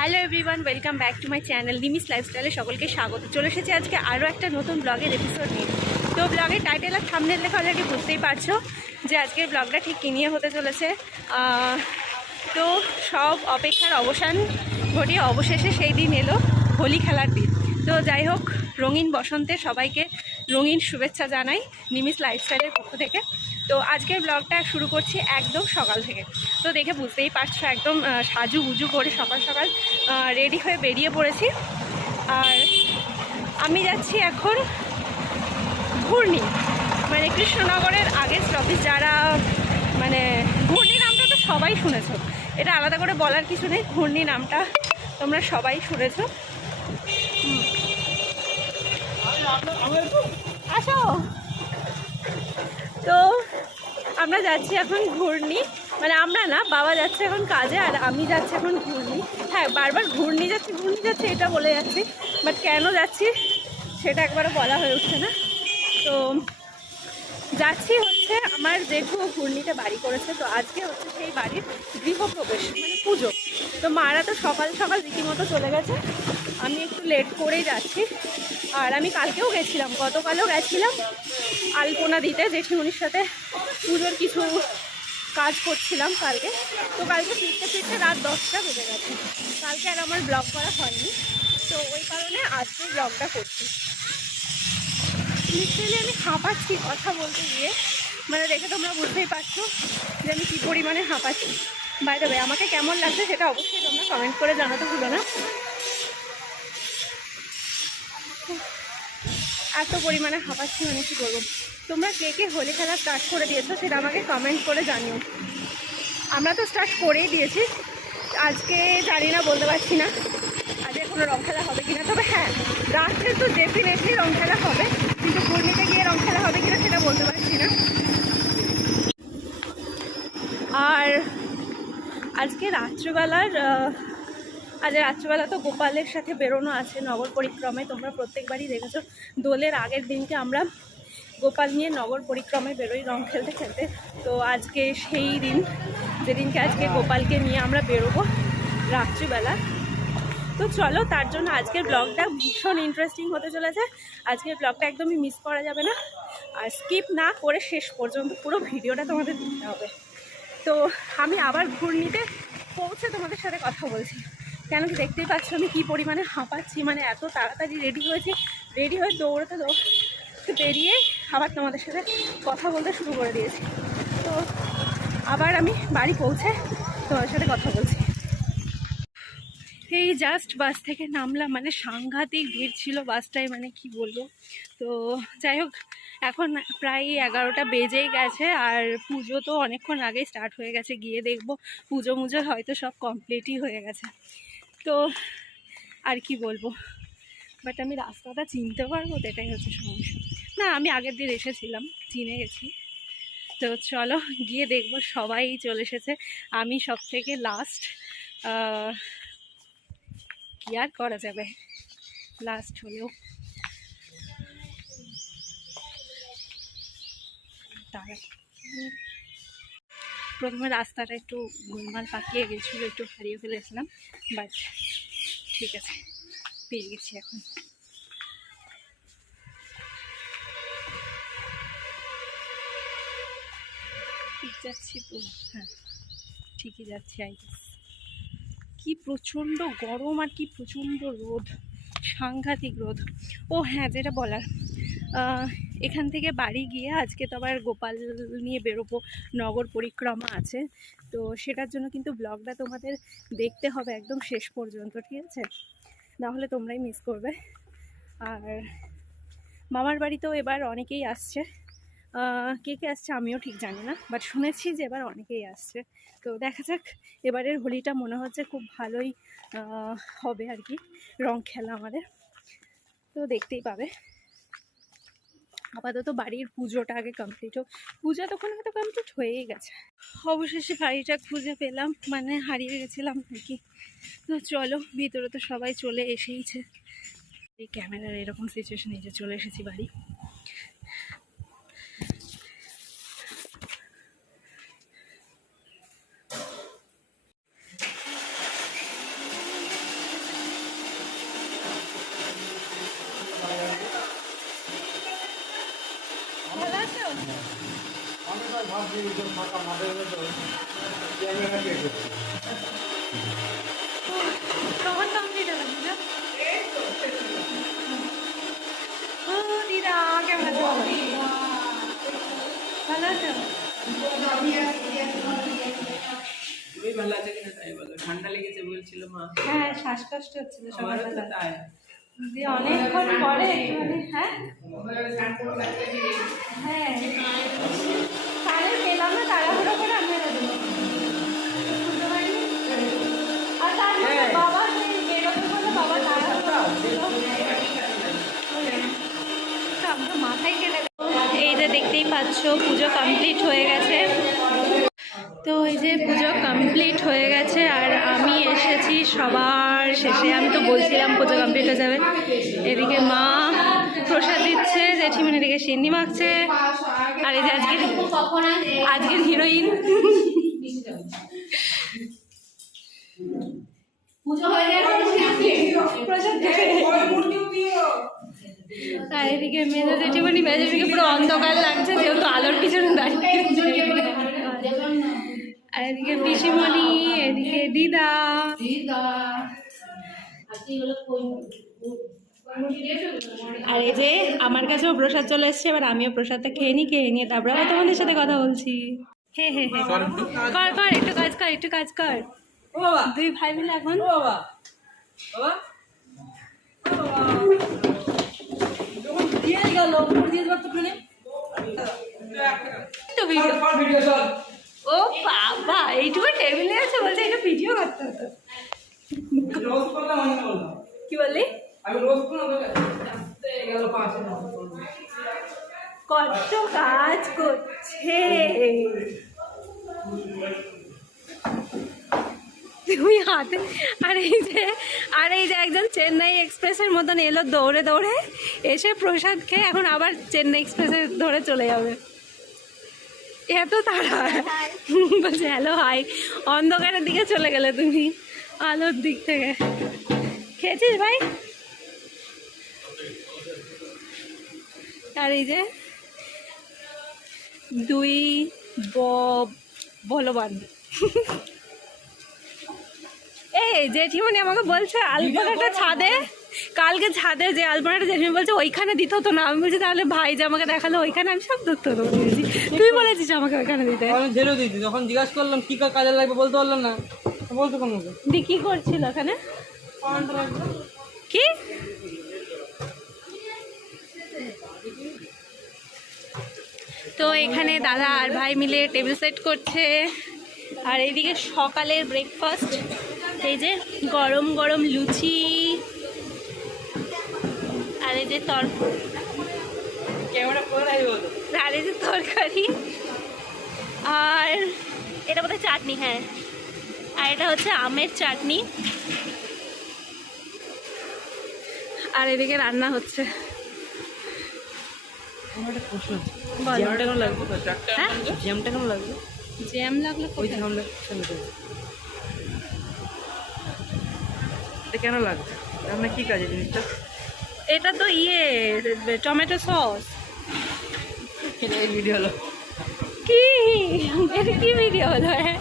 Hello everyone, welcome back to my channel লিমিস লাইফস্টাইলে সকলকে স্বাগত। চলে এসেছি আজকে আরও একটা নতুন ব্লগের এপিসোড নিয়ে। তো ব্লগের টাইটেল আর থামনেল লেখা অলরেডি বুঝতেই পারছ যে আজকের ব্লগটা ঠিক কী নিয়ে হতে চলেছে। তো সব অপেক্ষার অবসান ঘটিয়ে অবশেষে সেই দিন এলো হোলি খেলার দিন। তো যাই হোক, রঙিন বসন্তে সবাইকে রঙিন শুভেচ্ছা জানাই নিমিস লাইফস্টাইলের পক্ষ থেকে। তো আজকের ব্লগটা শুরু করছি একদম সকাল থেকে। তো দেখে বুঝতেই পারছ, একদম সাজু গুজু করে সকাল সকাল রেডি হয়ে বেরিয়ে পড়েছি। আর আমি যাচ্ছি এখন ঘূর্ণি মানে কৃষ্ণনগরের আগের স্টপেজ যারা মানে ঘূর্ণি নামটা তো সবাই শুনেছো। এটা আলাদা করে বলার কিছু নেই, ঘূর্ণি নামটা তোমরা সবাই শুনেছো। আসো। তো আমরা যাচ্ছি এখন ঘূর্ণি। মানে আমরা না, বাবা যাচ্ছে এখন কাজে আর আমি যাচ্ছি এখন ঘূর্ণি। হ্যাঁ বারবার ঘূর্ণি যাচ্ছি, ঘূর্ণি যাচ্ছে, এটা বলে যাচ্ছি। বাট কেন যাচ্ছি, সেটা একবারও বলা হয়ে উঠছে না। তো যাচ্ছি হচ্ছে আমার জেঠু ঘূর্ণিতে বাড়ি করেছে। তো আজকে হচ্ছে সেই বাড়ির গৃহপ্রবেশ মানে পুজো। তো মারা তো সকাল সকাল রীতিমতো চলে গেছে। আমি একটু লেট করেই যাচ্ছি। আর আমি কালকেও গেছিলাম, গতকালও গেছিলাম। আলপনা দিতে জেঠিমুনির সাথে পুজোর কিছু কাজ করছিলাম কালকে। তো কালকে ফিরতে ফিরতে রাত দশটা বেজে গেছে। কালকে আর আমার ব্লগ করা হয়নি। তো ওই কারণে আজকে ব্লগটা করছি। লিটারালি আমি হাঁপাচ্ছি কথা বলতে গিয়ে। মানে দেখে তোমরা বুঝতেই পারছ যে আমি কী পরিমাণে হাঁপাচ্ছি। বাই দেবে আমাকে কেমন লাগছে সেটা অবশ্যই তোমরা কমেন্ট করে জানাতে ভুলো না। এত পরিমাণে হাঁপাচ্ছি মানে কী বলব? তোমরা কে কে হোলি খেলা স্টার্ট করে দিয়েছ সেটা আমাকে কমেন্ট করে জানিও। আমরা তো স্টার্ট করেই দিয়েছি। আজকে জানি না, বলতে পারছি না। আজকে কোনো রং খেলা হবে কিনা? তবে হ্যাঁ রাত্রে তো ডেফিনেটলি রং খেলা হবে। কিন্তু ঘূর্ণিতে গিয়ে রং খেলা হবে কিনা সেটা বলতে পারছি না। আর আজকে রাত্রিবেলার আজ রাত্রিবেলা তো গোপালের সাথে বেরোনো আছে নগর পরিক্রমায়। তোমরা প্রত্যেকবারই দেখেছ। দোলের আগের দিনকে আমরা গোপাল নিয়ে নগর পরিক্রমায় বেরোই রং খেলতে খেলতে। তো আজকে সেই দিন, যেদিনকে আজকে গোপালকে নিয়ে আমরা বেরোবো রাত্রিবেলা। তো চলো, তার জন্য আজকের ব্লগটা ভীষণ ইন্টারেস্টিং হতে চলেছে। আজকের ব্লগটা একদমই মিস করা যাবে না। আর স্কিপ না করে শেষ পর্যন্ত পুরো ভিডিওটা তোমাদের দিতে হবে। তো আমি আবার ঘূর্ণিতে পৌঁছে তোমাদের সাথে কথা বলছি। কেন কি দেখতেই পাচ্ছ আমি কী পরিমাণে হাঁপাচ্ছি মানে এত তাড়াতাড়ি রেডি হয়েছি। রেডি হয়ে দৌড়তে দৌড়তে বেরিয়ে আবার তোমাদের সাথে কথা বলতে শুরু করে দিয়েছি। তো আবার আমি বাড়ি পৌঁছে তোমাদের সাথে কথা বলছি। এই জাস্ট বাস থেকে নামলাম মানে সাংঘাতিক ভিড় ছিল বাসটায় মানে কি বলব? তো যাই হোক, এখন প্রায় এগারোটা বেজেই গেছে, আর পুজো তো অনেকক্ষণ আগেই স্টার্ট হয়ে গেছে, গিয়ে দেখব পুজো মুজো হয়তো সব কমপ্লিটই হয়ে গেছে। তো আর কি বলব? বাট আমি রাস্তাটা চিনতে পারব তো, এটাই হচ্ছে সমস্যা। না, আমি আগের দিন এসেছিলাম, চিনে গেছি। তো চলো, গিয়ে দেখব, সবাই চলে এসেছে। আমি সব থেকে লাস্ট কি আর করা যাবে? লাস্ট হলেও। প্রথমে রাস্তাটা একটু গোলমাল পাকিয়ে গেছিল, একটু হারিয়ে ফেলেছিলাম বাট ঠিক আছে, পেয়ে গেছি এখন। যাচ্ছি তো। হ্যাঁ ঠিকই যাচ্ছি আই কি প্রচণ্ড গরম আর কি প্রচণ্ড রোদ, সাংঘাতিক রোদ। ও হ্যাঁ যেটা বলার। এখান থেকে বাড়ি গিয়ে আজকে তো আবার গোপাল নিয়ে বেরোবো। নগর পরিক্রমা আছে। তো সেটার জন্য কিন্তু ব্লগটা তোমাদের দেখতে হবে একদম শেষ পর্যন্ত, ঠিক আছে? নাহলে তোমরাই মিস করবে। আর মামার বাড়িতেও এবার অনেকেই আসছে। কে কে আসছে আমিও ঠিক জানি না বাট শুনেছি যে এবার অনেকেই আসছে। তো দেখা যাক, এবারের হোলিটা মনে হচ্ছে খুব ভালোই হবে আর কি, রং খেলা আমাদের। তো দেখতেই পাবে। আপাতত বাড়ির পুজোটা আগে কমপ্লিট হোক। পূজা তখন হয়তো কমপ্লিট হয়েই গেছে। অবশেষে বাড়িটা খুঁজে পেলাম মানে হারিয়ে গেছিলাম আর কি। তো চলো, ভিতরে তো সবাই চলে এসেইছে। এই ক্যামেরার এরকম সিচুয়েশন যে চলে এসেছি বাড়ি ভাবছি যে ফাঁকা মাঠের ভেতর ক্যামেরা কে করছে কখন কমপ্লিট হলো পুজো ও দিদা কেমন আছো ভালো আছো খুবই ভালো আছে কিনা তাই বলো। ঠান্ডা লেগেছে বলছিল মা। হ্যাঁ শ্বাসকষ্ট হচ্ছিল সকালবেলা তাই। দিয়ে অনেকক্ষণ পরে একটুখানি হ্যাঁ? হ্যাঁ কারে পেলাম না তাড়াহুড়ো করে আমি দেবো। আর তার বাবা সেই বাবা তাড়াহুড়ো করছিল। তো আমরা মাথায় কেটে। এই যে দেখতেই পাচ্ছ পুজো কমপ্লিট হয়ে গেছে। তো এই যে পুজো কমপ্লিট হয়ে গেছে আর আমি এসেছি সবার শেষে। আমি তো বলছিলাম পুজো কমপ্লিট হয়ে যাবে। এদিকে মা প্রসাদ দিচ্ছে জেঠিমনি এদিকে সিন্নি মাখছে। আর এই যে আজকে আজকের হিরোইন আর এদিকে মেজো জেঠিমনি মেজো দিকে পুরো অন্ধকার লাগছে, যেহেতু আলোর পিছনে দাঁড়িয়ে। আর এদিকে পিসিমণি এদিকে দিদা। আর এই যে আমার কাছেও প্রসাদ চলে এসছে এবার আমিও প্রসাদটা খেয়ে নিই খেয়ে নিয়ে তারপরে আবার তোমাদের সাথে কথা বলছি। হে হে হে। কর কর একটু কাজ কর একটু কাজ কর। দুই ভাই মিলে এখন। বাবা। বাবা। দিয়ে গেল দিয়ে তো ভিডিও। ভিডিও সব ও বাবা এইটুকু টেবিলে আছে বলছে এটা ভিডিও করতে হতো। কি বললি? কত কাজ করছে। তুই হাতে আর এই যে আর এই যে একজন চেন্নাই এক্সপ্রেসের মতন এলো দৌড়ে দৌড়ে এসে প্রসাদ খেয়ে এখন আবার চেন্নাই এক্সপ্রেসে ধরে চলে যাবে। এত তাড়া। বলছে হ্যালো হাই অন্ধকারের দিকে চলে গেলে তুমি আলোর দিক থেকে। খেয়েছিস ভাই? আর এই যে দুই বলবান। এই জেঠিমনি আমাকে বলছে আলপনাটা ছাদে। কালকে ছাদে যে আলপনাটা জেঠিমনি বলছে ওইখানে দিত হতো না। আমি বলছি তাহলে ভাই যে আমাকে দেখাল ওইখানে আমি সব ধরতে হতো। বলেছি। তুই বলেছিস আমাকে ওইখানে দিতে? ঝেড়ে দিয়েছি। যখন জিজ্ঞাসা করলাম কি কাজ লাগবে? বলতে পারলাম না। বলতো মুখে দি কি করছিল ওখানে? কি? তো এখানে দাদা আর ভাই মিলে টেবিল সেট করছে। আর এইদিকে সকালের ব্রেকফাস্ট এই যে গরম গরম লুচি। আর এই যে আর এই তরকারি আর এটা বোধহয় চাটনি হ্যাঁ। আর এটা হচ্ছে আমের চাটনি। আর এদিকে রান্না হচ্ছে। হ্যাঁ? জ্যাম লাগল কেন লাগবে রান্না কি কাজে জিনিসটা? এটা তো ইয়ে টমেটো সস। ভিডিও হলো। কি? এটা কি ভিডিও হলো হ্যাঁ?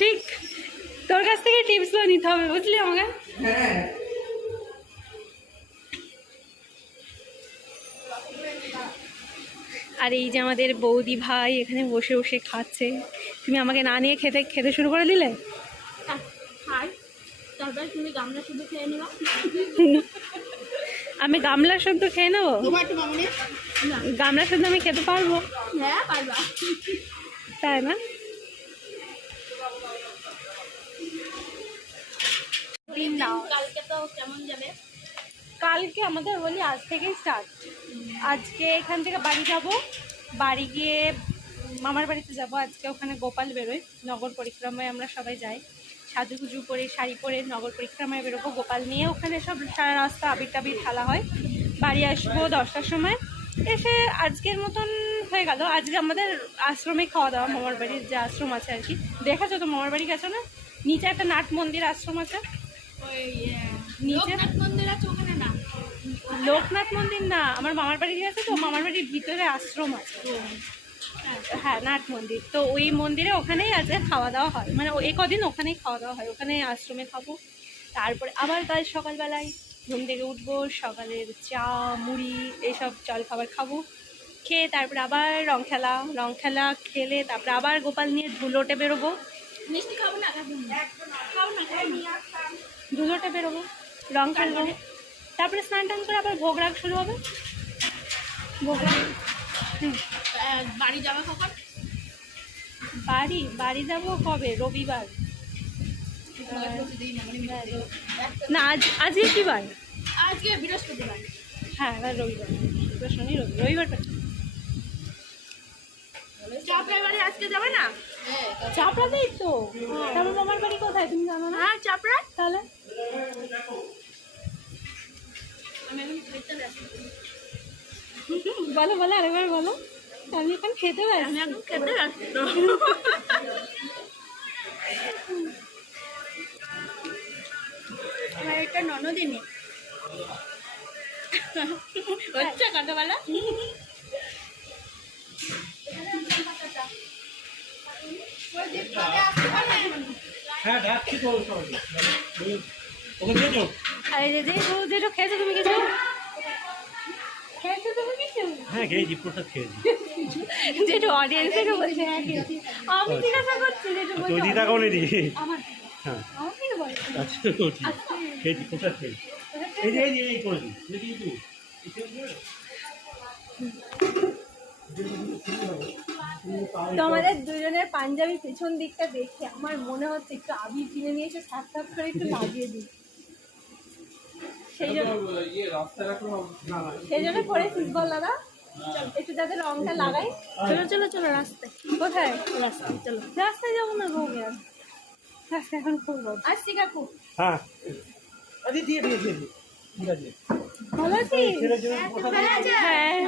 ঠিক। তোর কাছ থেকে টিপসগুলো নিতে হবে বুঝলি আমাকে? হ্যাঁ। আর এই যে আমাদের বৌদি ভাই এখানে বসে বসে খাচ্ছে। তুমি আমাকে না নিয়ে খেতে খেতে শুরু করে দিলে? তুমি গামলা শুধু খেয়ে নিবা? আমি গামলা শুদ্ধ খেয়ে নেব? গামলা শুদ্ধ আমি খেতে পারব? হ্যাঁ পারবা। তাই না? কালকে তো কেমন যাবে? কালকে আমাদের হোলি আজ থেকেই স্টার্ট আজকে এখান থেকে বাড়ি যাব। বাড়ি গিয়ে মামার বাড়িতে যাব। আজকে ওখানে গোপাল বেরোয়। নগর পরিক্রমায় আমরা সবাই যাই। সাজুগুজু করে শাড়ি পরে নগর পরিক্রমায় বেরোবো। গোপাল নিয়ে ওখানে সব সারা রাস্তা আবির টাবির খেলা হয়। বাড়ি আসব দশটার সময়। এসে আজকের মতন হয়ে গেল। আজকে আমাদের আশ্রমে খাওয়া দাওয়া মামার বাড়ির যে আশ্রম আছে আর কি। দেখেছ তো মামার বাড়ি গেছো না? নিচে একটা নাট মন্দির আশ্রম আছে। নিচে? মন্দির আছে ওখানে না? লোকনাথ মন্দির না আমার মামার বাড়ি গেছে তো মামার বাড়ির ভিতরে আশ্রম আছে। হ্যাঁ নাট মন্দির। তো ওই মন্দিরে ওখানেই আছে খাওয়া দাওয়া হয়। মানে ওই কদিন ওখানেই খাওয়া দাওয়া হয়। ওখানে আশ্রমে খাব। তারপরে আবার কাল সকালবেলায় ঘুম থেকে উঠবো সকালের চা মুড়ি এইসব জল খাবার খাব। খেয়ে তারপরে আবার রং খেলা রং খেলা খেলে তারপরে আবার গোপাল নিয়ে ধুলোটে বেরোবো। মিষ্টি খাব না? খাব ধুলোটে বেরোবো রং খেলব। তারপরে স্নান টান করে আবার ভোগ রাগ শুরু হবে। ভোগ রাগ হুম। বাড়ি যাবে কখন? বাড়ি বাড়ি যাব কবে? রবিবার। না আজ আজকে কি বার আজকে বৃহস্পতিবার। হ্যাঁ রবিবার। শনি রবি রবিবার। চাপড়ার বাড়ি আজকে যাবে না? চাপড়াতেই তো। তারপর মামার বাড়ি কোথায়? তুমি জানো না? হ্যাঁ চাপড়া। তাহলে? বলো বলো আরেকবার বলো। আমি এখন খেতে পারি আমি এখন খেতে আমার একটা ননদিনী। হচ্ছে কতবেলা হ্যাঁ ডাকছি তো ওকে। দিয়েছ আরে যে যে যেটা খেয়েছো তুমি কিছু খেয়েছো তুমি কিছু হ্যাঁ খেয়েছি প্রসাদ খেয়েছি যেটা অডিয়েন্স থেকে বলছে হ্যাঁ খেয়েছি আমি জিজ্ঞাসা করছি যেটা বলছে তৈরি থাকো নি? আমার হ্যাঁ। আমার থেকে বলে আচ্ছা বলছি। খেয়েছি প্রসাদ খেয়েছি এই যে এই যে এই করেছি দেখি একটু তোমাদের দুজনের পাঞ্জাবি পেছন দিকটা দেখে আমার মনে হচ্ছে একটু আবির কিনে নিয়ে এসে সাত সাত করে একটু লাগিয়ে দিই। সেই জন্য সেই জন্য করেছিস বল দাদা। একটু যাতে রংটা লাগাই। চলো চলো চলো রাস্তায়। কোথায়? রাস্তায় চলো। রাস্তায় যাব না ভোগে আর রাস্তায় এখন খুব রোদ আসছি কাকু হ্যাঁ দিয়ে দিয়ে দিয়ে দিয়ে। ভালো আছিস? হ্যাঁ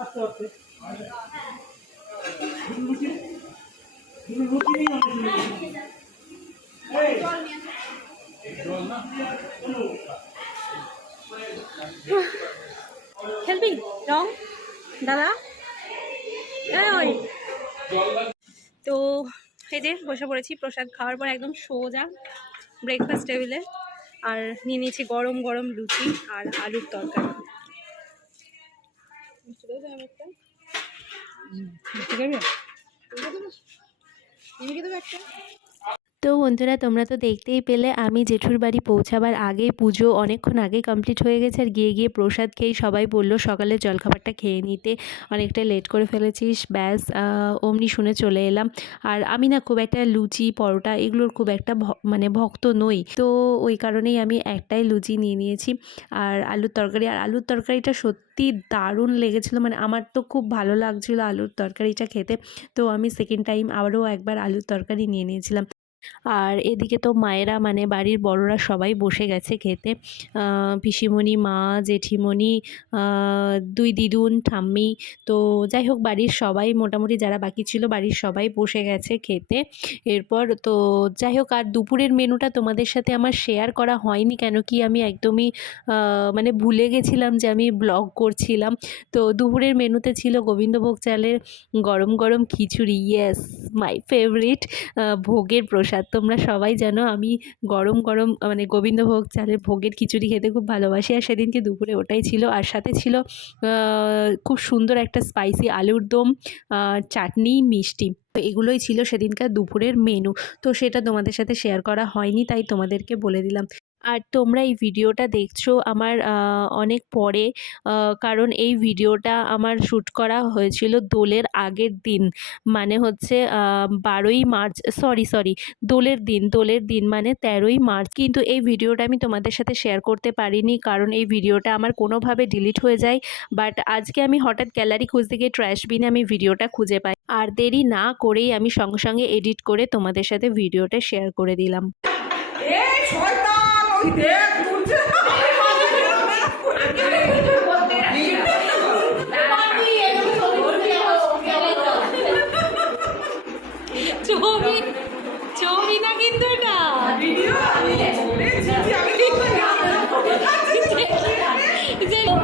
আস্তে আস্তে। নেই খেলবি? রং? দাদা। তো এই যে বসে পড়েছি, প্রসাদ খাওয়ার পর একদম সোজা ব্রেকফাস্ট টেবিলে আর নিয়ে নিয়েছি গরম গরম লুচি আর আলুর তরকারি। একটা? তো বন্ধুরা, তোমরা তো দেখতেই পেলে, আমি জেঠুর বাড়ি পৌঁছাবার আগে পুজো অনেকক্ষণ আগে কমপ্লিট হয়ে গেছে। আর গিয়ে গিয়ে প্রসাদ খেয়েই সবাই বলল, সকালে জলখাবারটা খেয়ে নিতে। অনেকটা লেট করে ফেলেছিস ব্যাস অমনি শুনে চলে এলাম। আর আমি না খুব একটা লুচি, পরোটা এগুলোর খুব একটা মানে ভক্ত নই। তো ওই কারণেই আমি একটাই লুচি নিয়ে নিয়েছি। আর আলুর তরকারি, আর আলুর তরকারিটা সত্যি দারুণ লেগেছিলো। মানে আমার তো খুব ভালো লাগছিল আলুর তরকারিটা খেতে। তো আমি সেকেন্ড টাইম আবারও একবার আলুর তরকারি নিয়ে নিয়েছিলাম। আর এদিকে তো মায়েরা মানে বাড়ির বড়রা সবাই বসে গেছে খেতে। পিসিমণি, মা, জেঠিমণি দুই দিদুন, ঠাম্মি। তো যাই হোক, বাড়ির সবাই, মোটামুটি যারা বাকি ছিল, বাড়ির সবাই বসে গেছে খেতে। এরপর তো যাই হোক, আর দুপুরের মেনুটা তোমাদের সাথে আমার শেয়ার করা হয়নি কেন কি আমি একদমই মানে ভুলে গেছিলাম যে আমি ব্লগ করছিলাম। তো দুপুরের মেনুতে ছিল গোবিন্দভোগ চালের গরম গরম খিচুড়ি ইয়েস মাই ফেভারিট ভোগের প্রসাদ তোমরা সবাই জানো আমি গরম গরম মানে গোবিন্দভোগ চালের ভোগের খিচুড়ি খেতে খুব ভালোবাসি। আর সেদিনকে দুপুরে ওটাই ছিল। আর সাথে ছিল খুব সুন্দর একটা স্পাইসি আলুর দম চাটনি, মিষ্টি। তো এগুলোই ছিল সেদিনকার দুপুরের মেনু তো সেটা তোমাদের সাথে শেয়ার করা হয়নি, তাই তোমাদেরকে বলে দিলাম। আর তোমরা এই ভিডিওটা দেখছ আমার অনেক পরে কারণ এই ভিডিওটা আমার শ্যুট করা হয়েছিল দোলের আগের দিন। মানে হচ্ছে বারোই মার্চ, সরি সরি, দোলের দিন দোলের দিন মানে তেরোই মার্চ। কিন্তু এই ভিডিওটা আমি তোমাদের সাথে শেয়ার করতে পারিনি কারণ এই ভিডিওটা আমার কোনোভাবে ডিলিট হয়ে যায়। বাট আজকে আমি হঠাৎ গ্যালারি খুঁজতে গিয়ে ট্র্যাশ বিনে আমি ভিডিওটা খুঁজে পাই। আর দেরি না করেই আমি সঙ্গে সঙ্গে এডিট করে তোমাদের সাথে ভিডিওটা শেয়ার করে দিলাম। ছবি ছবি না কিন্তু এটা?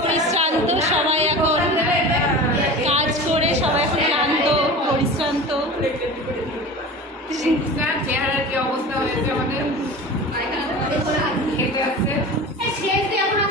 পরিশ্রান্ত, সবাই এখন কাজ করে, সবাই এখন ক্লান্ত, পরিশ্রান্ত। চেহারার কি অবস্থা হয়েছে আমাদের? খেতে আসছে এখন আসলে না কেন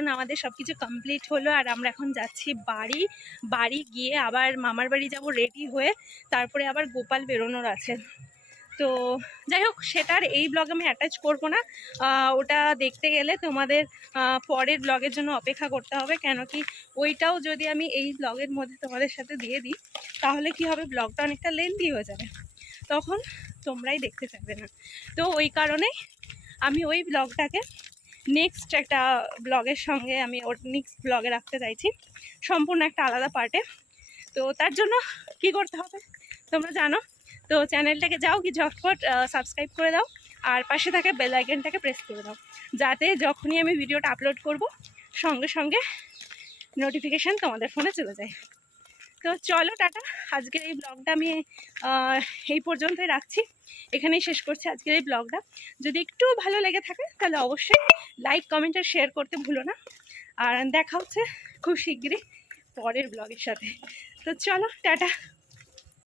এখন আমাদের সব কিছু কমপ্লিট হলো আর আমরা এখন যাচ্ছি বাড়ি। বাড়ি গিয়ে আবার মামার বাড়ি যাব রেডি হয়ে, তারপরে আবার গোপাল বেরোনোর আছে। তো যাই হোক সেটার এই ব্লগ আমি অ্যাটাচ করব না। ওটা দেখতে গেলে তোমাদের পরের ব্লগের জন্য অপেক্ষা করতে হবে। কেন কি ওইটাও যদি আমি এই ব্লগের মধ্যে তোমাদের সাথে দিয়ে দিই, তাহলে কি হবে? ব্লগটা অনেকটা লেন্দি হয়ে যাবে। তখন তোমরাই দেখতে চাইবে না। তো ওই কারণেই আমি ওই ব্লগটাকে নেক্সট একটা ব্লগের সঙ্গে আমি ওর নেক্সট ব্লগে রাখতে চাইছি। সম্পূর্ণ একটা আলাদা পার্টে তো তার জন্য কি করতে হবে? তোমরা জানো। তো চ্যানেলটাকে যাও, কি ঝটফট সাবস্ক্রাইব করে দাও। আর পাশে থাকা বেল আইকনটাকে প্রেস করে দাও। যাতে যখনই আমি ভিডিওটা আপলোড করব, সঙ্গে সঙ্গে নোটিফিকেশান তোমাদের ফোনে চলে যায়। তো চলো টাটা। আজকের এই ব্লগটা আমি এই পর্যন্তই রাখছি। এখানেই শেষ করছি আজকের এই ব্লগটা যদি একটু ভালো লেগে থাকে, তাহলে অবশ্যই লাইক কমেন্ট আর শেয়ার করতে ভুলো না। আর দেখা হচ্ছে খুব শিগগিরই পরের ব্লগের সাথে। তো চলো, টাটা।